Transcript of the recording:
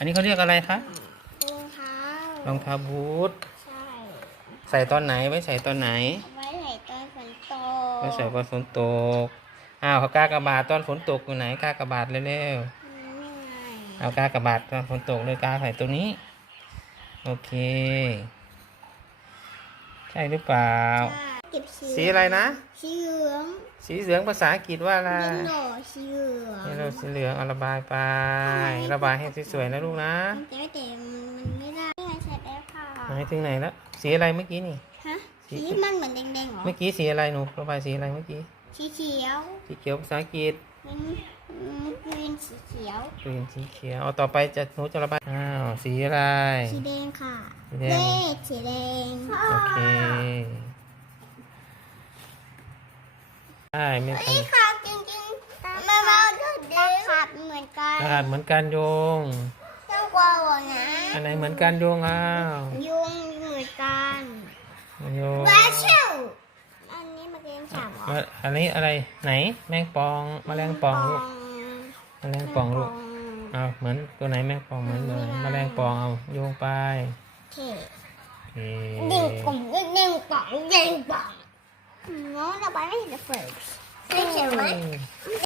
อันนี้เขาเรียกอะไรคะรองเท้ารองเท้าบูทใช่ใส่ตอนไหนไว้ใส่ตอนไหนเอาไว้ใส่ตอนฝนตกไว้ใส่ตอนฝนตกอ้าวเขากากระบาดตอนฝนตกอยู่ไหนกากระบาดเร็วอืมนี่ไงๆเอากากระบาดตอนฝนตกเลยกาใส่ตัวนี้ โอเค ใช่หรือเปล่าเก็บสีสีอะไรนะ สีเหลือง สีเหลืองภาษาอังกฤษว่าอะไรเยลโล่สีเหลือง นี่เราสีเหลืองเอาระบายไป ระบายให้สวยๆนะลูกนะมันจะไม่เต็มมันไม่ได้นี่ไงใส่แล้วค่ะไหนถึงไหนแล้วสีอะไรเมื่อกี้นี่ฮะสีสีมันเหมือนแดงๆเหรอเมื่อกี้สีอะไรหนูระบายสีอะไรเมื่อกี้สีเขียวสีเขียวภาษาอังกฤษมันมันเป็นสีเขียวกรีนสีเขียวเอาต่อไปจะหนูจะระบายอ้าวสีอะไรสีแดงค่ะสีแดงเลขสีแดงโอเคได้ไม่ทัน เหมือนกันรหัสเหมือนกันโยงต้องกลัวหรอนะอันไหนเหมือนกันโยงอ้าวยุงเหมือนกันโยงบาเชลอันนี้มาเรียนสามเหรอมาอันนี้อะไรไหนแมงปองแมลงปองลูกแมลงปองลูกเอาเหมือนตัวไหนแมงปองเหมือนเลยแมลงปองเอาโยงไปโอเคโอเคเด้งป่องเด้งป่องเด้งป่องน้องเราไปไม่เห็นเลยเฟิร์สไม่เห็นไหม